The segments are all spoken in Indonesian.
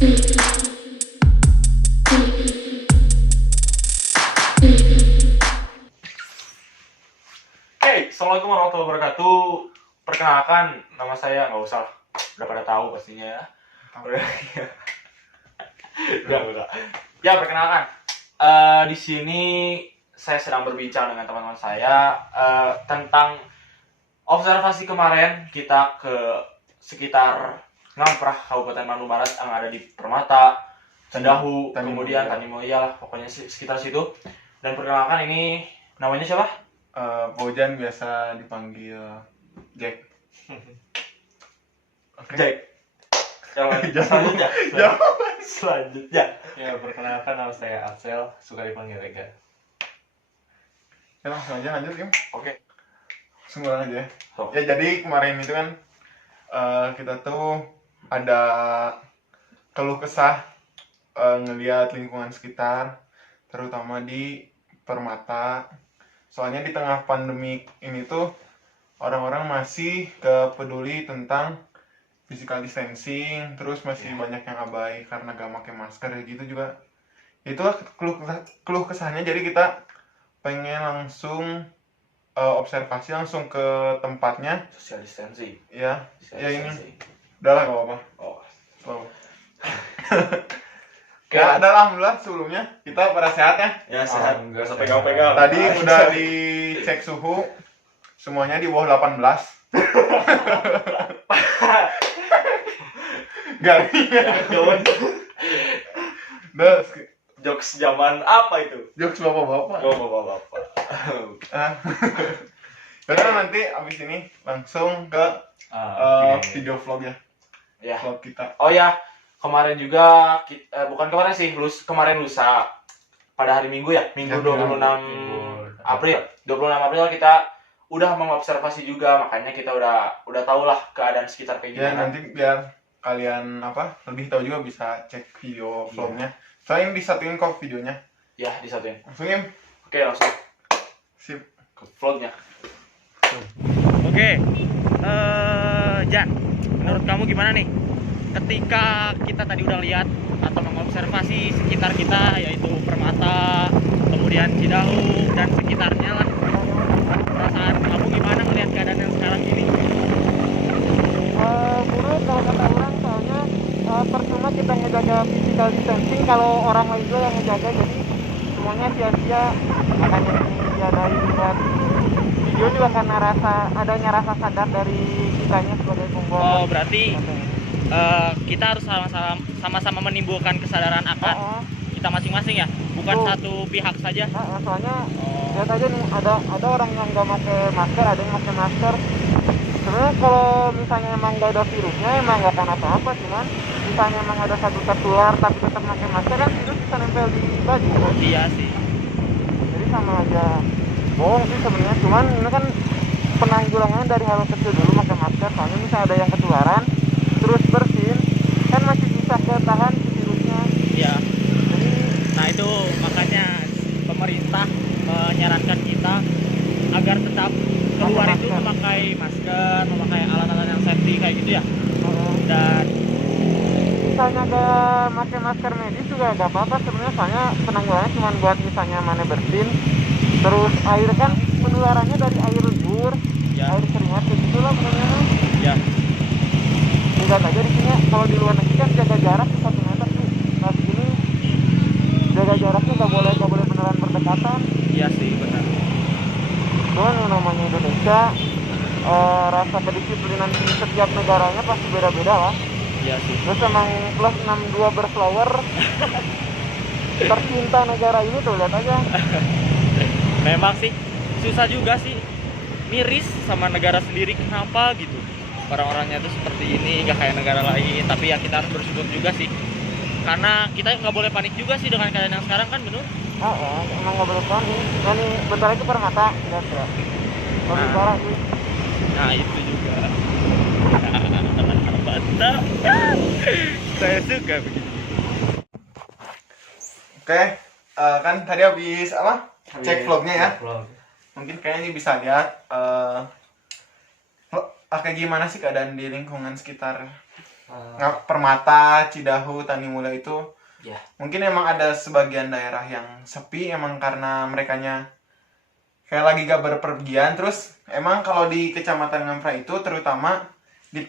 Hey, assalamualaikum warahmatullahi wabarakatuh. Perkenalkan, nama saya nggak usah, udah pada tahu pastinya ya. Udah, udah. Ya perkenalkan, di sini saya sedang berbincang dengan teman-teman saya tentang observasi kemarin kita ke sekitar Ngamprah, Kabupaten Bandung Barat yang ada di Permata, Cendahu, kemudian Tanimulya, pokoknya sekitar situ. Dan perkenalkan, ini namanya siapa? Bojan biasa dipanggil Jack. Jack. Selanjutnya. Ya, perkenalkan nama saya Axel, suka dipanggil Rega. Ya langsung aja lanjut, Kim. Oke. Langsung ulang aja. So. Ya jadi kemarin itu kan kita tuh ada keluh kesah ngelihat lingkungan sekitar, terutama di Permata. Soalnya di tengah pandemi ini tuh orang-orang masih peduli tentang physical distancing, terus masih banyak yang abai karena gak pakai masker gitu juga. Itulah keluh kesahnya, jadi kita pengen langsung observasi langsung ke tempatnya. Social distancing. Ya, Social ya ini. distancing. Udahlah gak apa-apa. Oh. Slow. Ya, alhamdulillah sebelumnya kita pada sehat ya. Ya sehat. Enggak Gak usah pegang-pegang. Tadi udah dicek suhu, semuanya di bawah 18. Jokes Udah, jokes zaman apa itu? jokes bapak-bapak. Oh, bapak-bapak. Karena nanti abis ini langsung ke video vlog ya. Ya. Vlog kita. Oh ya, kemarin juga bukan kemarin sih, kemarin lusa pada hari Minggu ya, Minggu Ya, 26 April. 26 April kita udah mengobservasi juga, makanya kita udah tahu lah keadaan sekitar kayak Ya gimana. nanti biar kalian lebih tahu juga bisa cek video vlognya. Soalnya disatuin kok videonya. Ya, disatuin. Langsung ya. Oke, langsung Sip. ke vlognya. Oke, Jan, menurut kamu gimana nih? Ketika kita tadi udah lihat atau mengobservasi sekitar kita, yaitu Permata, kemudian Cidahu dan sekitarnya lah, perasaan kamu gimana melihat keadaan yang sekarang ini? Buruk kalau kata orang, soalnya percuma kita ngejaga physical distancing kalau orang lain juga yang ngejaga, jadi semuanya sia-sia. Makanya diadain buat video juga karena adanya rasa sadar dari kitanya sebagai pembuat. Oh, berarti kita harus sama-sama menimbulkan kesadaran akan kita masing-masing ya, bukan satu pihak saja. Soalnya lihat aja nih, ada orang yang nggak pakai masker, ada yang pakai masker. Sebenarnya kalau misalnya emang nggak ada virusnya, emang nggak akan apa-apa, cuman misalnya emang ada satu tertular tapi tetap pakai masker, kan virus bisa nempel di baju kan? Iya sih. Jadi sama aja bohong sih sebenarnya, cuman ini kan penanggulangannya dari hal kecil dulu, pakai masker. Soalnya misalnya ada yang ketularan terus bersin, kan masih bisa ketahan si virusnya. Iya. Jadi Nah itu makanya pemerintah menyarankan kita agar tetap keluar itu memakai masker, memakai alat-alat yang safety kayak gitu ya. Dan misalnya gak pakai masker medis juga gak apa-apa sebenarnya, soalnya penanggulangannya cuma buat misalnya mana bersin, terus air kan penularannya dari air liur, ya, air keringat kayak gitulah sebenarnya. ya, Lihat aja di sini, kalau di luar negeri kan jaga jarak 1 meter sih. Nah di sini jaga jaraknya gak boleh beneran berdekatan. iya sih benar. Cuman yang namanya Indonesia, rasa kedisiplinan di setiap negaranya pasti beda-beda lah. Iya sih. Terus emang plus 62 berflower tercinta negara ini tuh, lihat aja. Memang sih susah juga sih, miris sama negara sendiri, kenapa gitu orang-orangnya tuh seperti ini, gak kayak negara lain. Tapi ya kita harus bersyukur juga sih, karena kita nggak boleh panik juga sih dengan keadaan yang sekarang kan, bener? Emang nggak boleh panik. Nah nih bentar lagi Permata, lihat ya. Lebih parah sih. Nah itu juga. Mantap. Saya suka begitu. Oke, kan tadi habis cek vlognya ya. Vlog. Mungkin kayaknya bisa lihat kayak gimana sih keadaan di lingkungan sekitar Permata, Cidahu, Tanimula itu Ya. mungkin emang ada sebagian daerah yang sepi emang karena merekanya kayak lagi gak berpergian. Terus emang kalau di Kecamatan Ngampra itu terutama di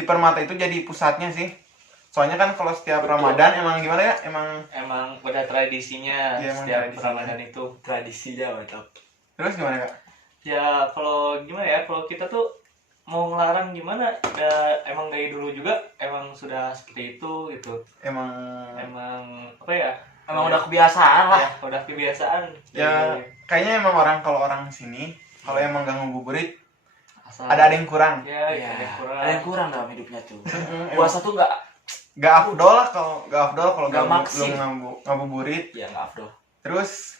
Permata itu jadi pusatnya sih. Soalnya kan kalau setiap Betul. Ramadan emang gimana ya? Emang udah tradisinya Iya, emang setiap tradisinya. Ramadan itu. Tradisinya mantap. Terus gimana Kak? Ya kalau gimana ya, kalau kita tuh mau ngelarang gimana, ya emang dari dulu juga emang sudah seperti itu gitu. Emang Apa ya? Emang udah kebiasaan lah. Ya, udah kebiasaan. ya Jadi, kayaknya emang kalau orang sini kalau emang gak ngabuburit asal ada yang kurang. Ya, Ya, ada yang kurang. ada yang kurang dalam hidupnya tuh. Emang Puasa tuh nggak gak afdol lah kalau Nggak belum maksim. ngabuburit. ya nggak afdol. Terus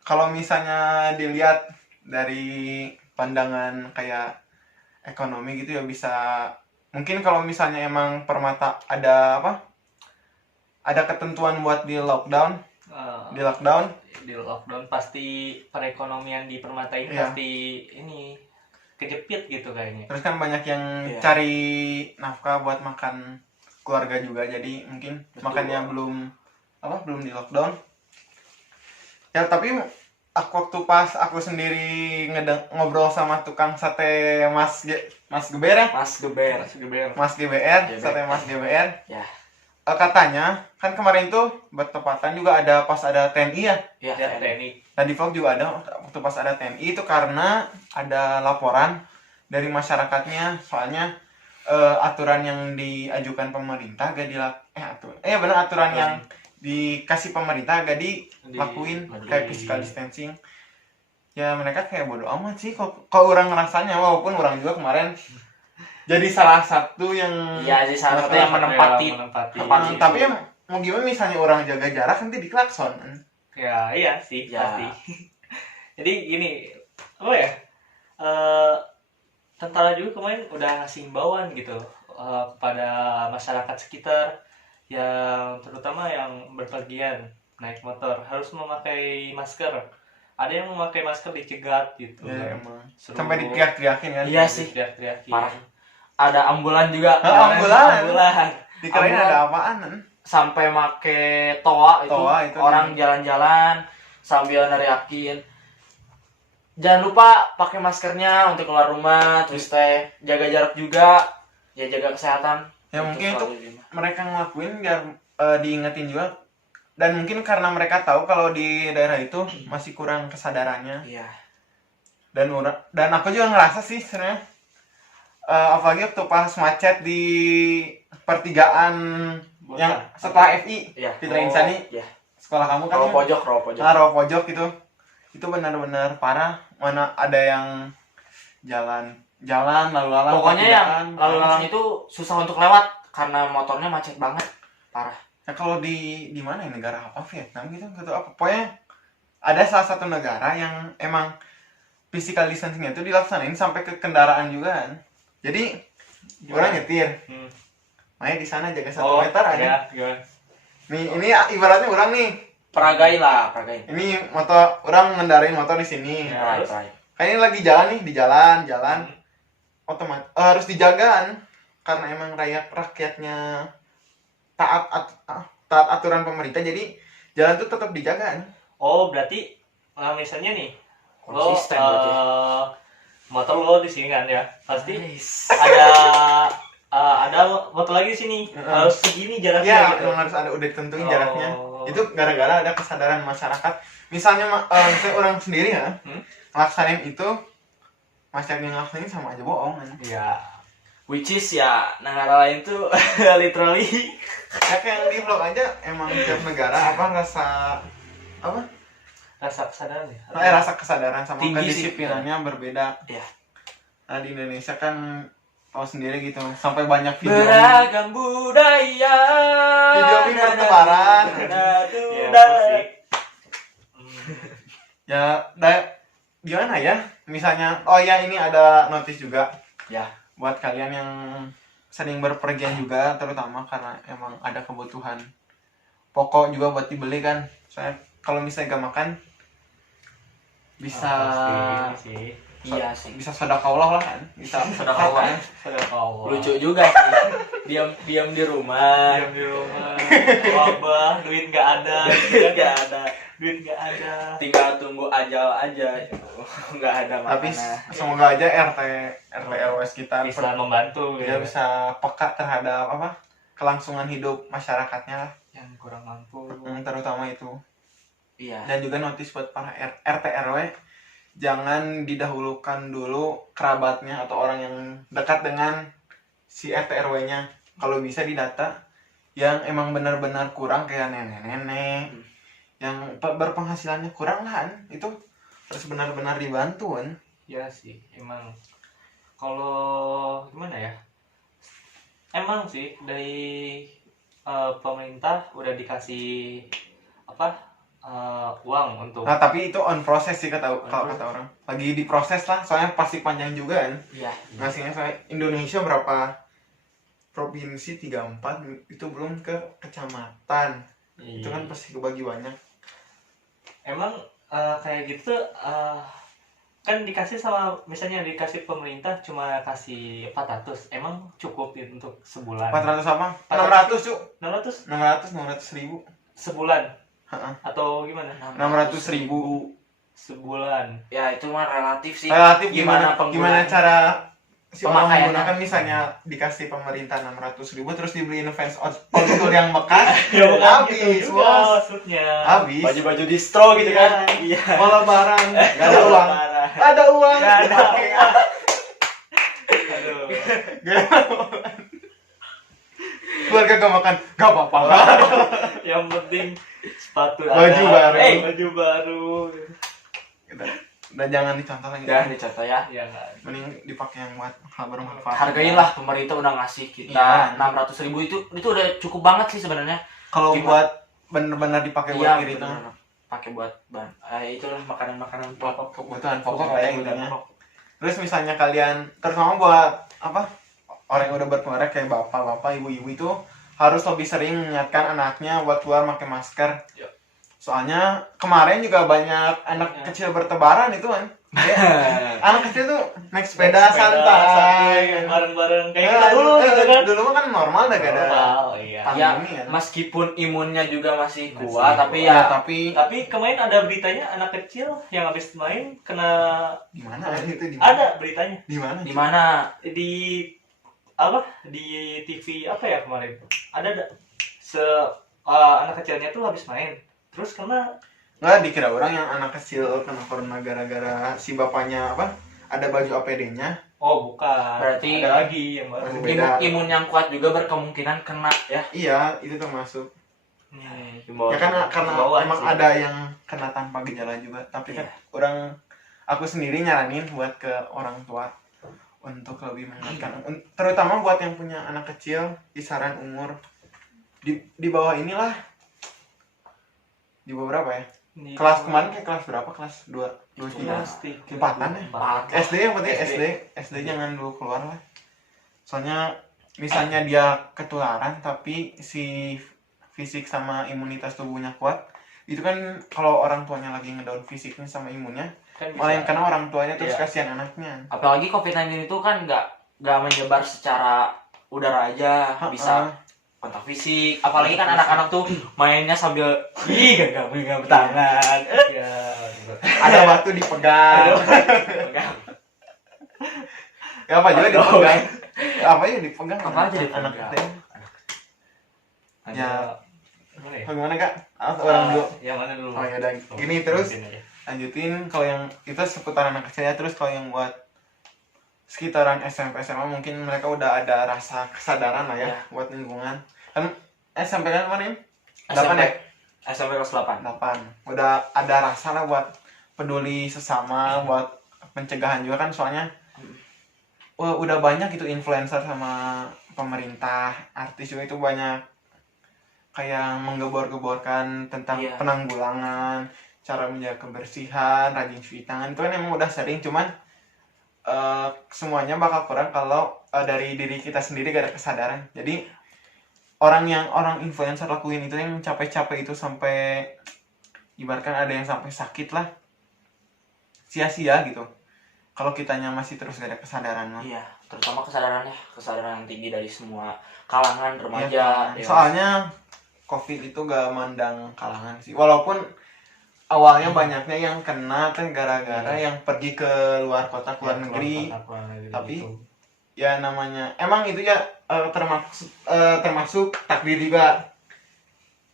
kalau misalnya dilihat dari pandangan kayak ekonomi gitu ya bisa mungkin kalau misalnya emang Permata ada ada ketentuan buat di lockdown Di lockdown pasti perekonomian di Permata ini Iya. pasti ini kejepit gitu kayaknya. terus kan banyak yang Iya. cari nafkah buat makan keluarga juga jadi mungkin Betul. makannya belum di lockdown ya. Tapi waktu pas aku sendiri ngobrol sama tukang sate Mas Geber ya, Mas Geber. Mas GBR, GBR. sate Mas GBR. Ya. Katanya kan kemarin tuh bertepatan juga ada pas ada TNI ya. Ya, Ya, teknik. Nah di vlog juga ada waktu pas ada TNI itu karena ada laporan dari masyarakatnya soalnya aturan yang diajukan pemerintah gak aturan yang dikasih pemerintah gak dilakuin kayak physical distancing. Ya mereka kayak bodo amat sih kalau orang ngerasanya walaupun orang juga kemarin jadi salah satu yang Iya, jadi salah satu yang menempati. menempati. tapi ya mau gimana misalnya orang jaga jarak nanti diklakson. Ya, iya sih, Ya. pasti. Jadi gini, apa ya? Tentara juga kemarin udah ngasih himbauan gitu kepada masyarakat sekitar yang terutama yang berpergian naik motor harus memakai masker. Ada yang memakai masker dicegat gitu. Ya emang Suruh- sampai diteriak-teriakin kan. Iya sih. Teriak-teriakin. Parah. Ada ambulan juga. Ambulan. Dikirain Ambulan. ada apaan kan? Sampai make toa itu Itu orang jalan-jalan sambil neriakin jangan lupa pakai maskernya untuk keluar rumah, terus teh jaga jarak juga, ya jaga kesehatan. Ya mungkin itu selalu gimana. mereka ngelakuin biar diingetin juga dan mungkin karena mereka tahu kalau di daerah itu masih kurang kesadarannya Iya. dan aku juga ngerasa sih sebenarnya apalagi waktu pas macet di pertigaan yang setelah FI Iya. Fitra Insani Iya. sekolah kamu kan Rawa ya? pojok, rawa pojok. Rawa pojok itu benar-benar parah, mana ada yang jalan lalu lalang Pokoknya yang lalu parah lalang sih. itu susah untuk lewat karena motornya macet banget. Parah. Ya kalau di mana ya, negara apa, Vietnam gitu apa pokoknya ada salah satu negara yang emang physical distancing itu dilaksanain sampai ke kendaraan juga kan. Jadi orang nyetir makanya di sana jaga 1 meter aja. Ya, gimana? Nih ini ibaratnya orang nih Peragain lah, peragain. ini motor orang ngendarain motor di sini. Ya. Right, terus? right. Kayak ini lagi jalan nih di jalan otomatis harus dijaga kan karena emang rakyatnya taat aturan pemerintah jadi jalan tuh tetap dijaga kan. Oh, berarti misalnya nih, lo Konsisten berarti. motor lo di sini kan ya, pasti Nice. ada motor lagi di sini, harus segini jaraknya Ya, gitu. emang harus ada udah ditentuin Oh. jaraknya. Itu gara-gara ada kesadaran masyarakat. Misalnya misalnya orang sendiri ya, ngelaksanain itu, masyarakat yang ngelaksanain sama aja bohong kan. Iya. Which is ya negara lain tuh literally Ya kayak yang di vlog aja emang tiap negara rasa Rasa kesadaran ya. rasa kesadaran sama Tinggi sih. kedisiplinannya berbeda. Iya. Nah di Indonesia kan tahu sendiri gitu, sampai banyak video beragam budaya. Video mie bertebaran. Iya, musik. ya gimana ya, misalnya ini ada notis juga Ya. buat kalian yang sering berpergian juga, terutama karena emang ada kebutuhan pokok juga buat dibeli kan. Soalnya kalau misalnya gak makan bisa Pasti sih. Iya sih. Bisa sedekah lah kan, bisa Sedekah. Sedekah. Lucu juga sih. Diam di rumah. Diam di rumah, wabah, duit nggak ada, Nggak ada. duit nggak ada. Tinggal tunggu ajal aja. Nggak ada Tapi makanan. semoga aja RT RW sekitar Bisa membantu dia gitu. bisa peka terhadap apa kelangsungan hidup masyarakatnya lah, Yang kurang mampu. terutama itu. Iya. Dan juga notis buat para RT RW, jangan didahulukan dulu kerabatnya atau orang yang dekat dengan si RT RW-nya. Kalau bisa didata yang emang benar-benar kurang kayak nenek-nenek yang berpenghasilannya kurang lah kan, itu harus benar-benar dibantu kan. Ya sih, emang kalau gimana ya? Emang sih dari pemerintah udah dikasih apa uang untuk Nah tapi itu on proses sih kalau kata orang, lagi diproses lah, soalnya pasti panjang juga kan. Iya. Ngasihnya saya Indonesia berapa provinsi, 34, itu belum ke kecamatan. Itu kan pasti kebagi banyak. emang kayak gitu kan dikasih sama misalnya dikasih pemerintah cuma kasih 400, emang cukup gitu untuk sebulan? 400 apa? 600 cuk. 600 ribu. sebulan Heeh. atau gimana? 600.000. Sebulan. Ya itu mah relatif sih. Relatif gimana penggunaan- cara si orang pemakaiannya. menggunakan, misalnya dikasih pemerintah 600.000 terus dibeliin fans old school yang bekas, Ya bukan habis gitu juga bos, maksudnya. habis. baju-baju distro gitu kan. Iya. Mau lebaran gak ada uang, ada uang Gak ada dipakai. Aduh. Gak ada uang. Keluarga gak makan, gak apa-apa. Yang penting sepatu Baju ada. baru. Baju baru. Dan jangan dicontoh lagi. Jangan dicontoh ya. Ya enggak. Mending dipakai yang buat hal bermanfaat. Hargain lah, pemerintah udah ngasih kita Iya. 600.000 itu udah cukup banget sih sebenarnya. Kalau Gimana? buat bener-bener dipakai buat Iya, diri tuh, bener. Pakai buat bahan. Itulah makanan-makanan pokok. kebutuhan pokok lah ya intinya. Terus misalnya kalian, terutama buat apa, orang yang udah berkeluarga kayak bapak-bapak, ibu-ibu itu harus lebih sering mengingatkan anaknya buat keluar pakai masker. Ya. Soalnya kemarin juga banyak anak kecil bertebaran itu kan. Anak kecil tuh naik sepeda santai. bareng-bareng kayak Eh, kita dulu gitu kan. dulu mah kan normal dah gak ada Normal, iya. Ya, pandemi kan. meskipun imunnya juga masih Masih kuat, tapi kuat. ya Tapi Tapi kemarin ada beritanya anak kecil yang habis main kena gimana itu di ada beritanya di mana? di mana di apa di TV apa ya kemarin ada anak kecilnya tuh habis main terus kena. Nggak, dikira orang yang anak kecil kena corona gara-gara si bapaknya apa ada baju APD-nya. Oh bukan, Berarti- ada lagi yang baru. Masih beda. imun yang kuat juga berkemungkinan kena ya. Iya, itu termasuk. Himbauan. Ya kan karena Himbauan emang sih. ada yang kena tanpa gejala juga. Tapi kan aku sendiri nyaranin buat ke orang tua untuk lebih mengingatkan, terutama buat yang punya anak kecil kisaran umur di bawah inilah, di bawah berapa ya? Di- Kelas kemarin kayak kelas berapa? Kelas 2, 2, 3, Kelas tiga. 4-an ya? Empat. SD yang penting SD jangan dulu keluar lah. Soalnya misalnya dia ketularan tapi si fisik sama imunitas tubuhnya kuat, itu kan kalau orang tuanya lagi ngedown fisiknya sama imunnya, Kan bisa. malah yang kena orang tuanya terus Iya. kasihan anaknya. Apalagi COVID-19 itu kan nggak menyebar secara udara aja, bisa kontak fisik. Apalagi kan anak-anak tuh mainnya sambil gak tangan. Ya, gitu. Ada batu dipegang. Ya apa juga dipegang. Apa ya dipegang? Apa aja dipegang. Anak teh. Ya. Gimana ya? Bagaimana kak? Orang dulu. Yang mana dulu? Oh ya udah. Gini terus. Mungkin aja. Lanjutin kalau yang itu seputar anak kecil ya. Terus kalau yang buat sekitaran SMP SMA mungkin mereka udah ada rasa kesadaran lah ya, buat lingkungan. Kan SMP kan mana ya? 8 ya? SMP kelas 8. 8. Udah ada rasa lah buat peduli sesama, buat pencegahan juga kan, soalnya wah, udah banyak gitu influencer sama pemerintah, artis juga itu banyak kayak menggebor-geborkan tentang penanggulangan, cara menjaga kebersihan, rajin cuci tangan. Itu kan emang udah sering, cuman semuanya bakal kurang kalau dari diri kita sendiri gak ada kesadaran. Jadi orang influencer lakuin itu yang capek-capek itu sampai ibaratkan ada yang sampai sakit lah, sia-sia gitu. kalau kitanya masih terus gak ada kesadaran mah. Iya, terutama kesadaran yang tinggi dari semua kalangan remaja. Iya, dewasa. soalnya COVID itu gak mandang kalangan sih. Walaupun awalnya banyaknya yang kena kan gara-gara yang pergi ke luar kota, ke luar negeri. Tapi ya namanya emang itu ya termasuk takdir juga.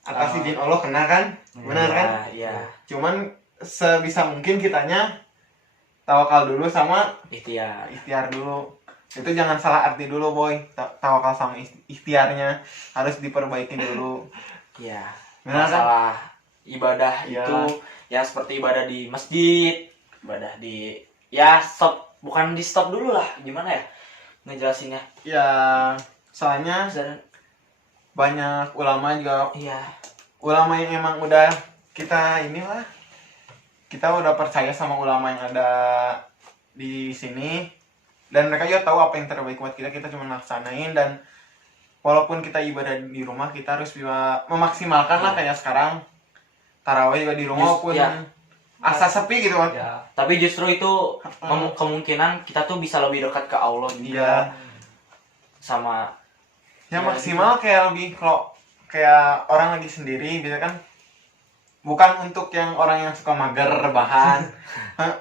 Atas izin Allah kena kan? Benar kan? Iya. Cuman sebisa mungkin kitanya tawakal dulu sama Ikhtiar. ikhtiar dulu. Itu jangan salah arti dulu boy. Tawakal sama ikhtiarnya harus diperbaiki dulu. Iya. Benar kan? Masalah ibadah Iya. itu ya seperti ibadah di masjid, ibadah di bukan di stop dulu lah, gimana ya ngejelasinnya? Ya soalnya Dan banyak ulama juga, iya, ulama yang emang udah kita udah percaya sama ulama yang ada di sini, dan mereka juga tahu apa yang terbaik buat kita cuma laksanain. Dan walaupun kita ibadah di rumah, kita harus bisa memaksimalkan lah, kayak sekarang tarawih juga di rumah walaupun asa sepi gitu kan. Ya. tapi justru itu kemungkinan kita tuh bisa lebih dekat ke Allah juga. Iya. Sama Ya Ya, maksimal kayak lebih, kalau kayak orang lagi sendiri bisa kan, bukan untuk yang orang yang suka mager rebahan.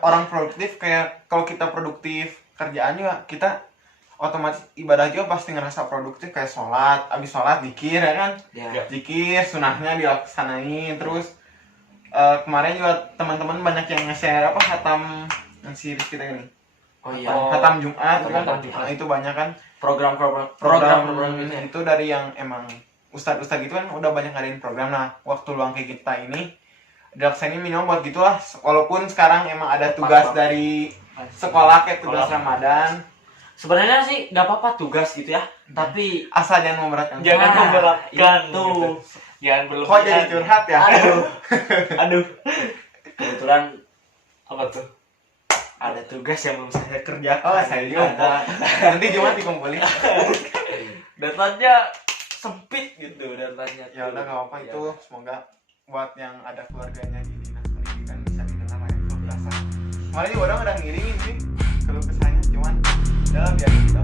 Orang produktif, kayak kalau kita produktif kerjaan juga, kita otomatis ibadah juga pasti ngerasa produktif, kayak sholat, abis sholat zikir ya kan, ya, zikir sunahnya dilaksanain. Terus kemarin juga teman-teman banyak yang nge-share khatam yang series kita ini, oh iya, khatam Jumat kan. Khatam Jumat. Nah, itu banyak kan program gitu ya. itu dari yang emang ustadz gitu kan udah banyak ngadain program. Nah, waktu luang kayak kita ini dilaksanain minimal buat gitulah. Walaupun sekarang emang ada tugas dari sekolah kayak tugas Ramadan, Sebenarnya sih nggak apa-apa tugas gitu ya, tapi asal jangan memberatkan. Jangan Nah, memberatkan itu. gitu. Jangan Kok jadi berlebihan. curhat ya? Aduh. kebetulan Apa tuh? ada tugas yang belum saya kerjakan. Oh, saya juga ada. Nanti Jumat dikumpulin. Deadline-nya sempit gitu, deadline-nya. Ya udah nggak apa-apa Ya. itu. Semoga buat yang ada keluarganya di dinas pendidikan bisa didengar lah ya. Berasa. Malah juga orang udah ngirimin sih kalau kesannya, cuman udah biar gitu.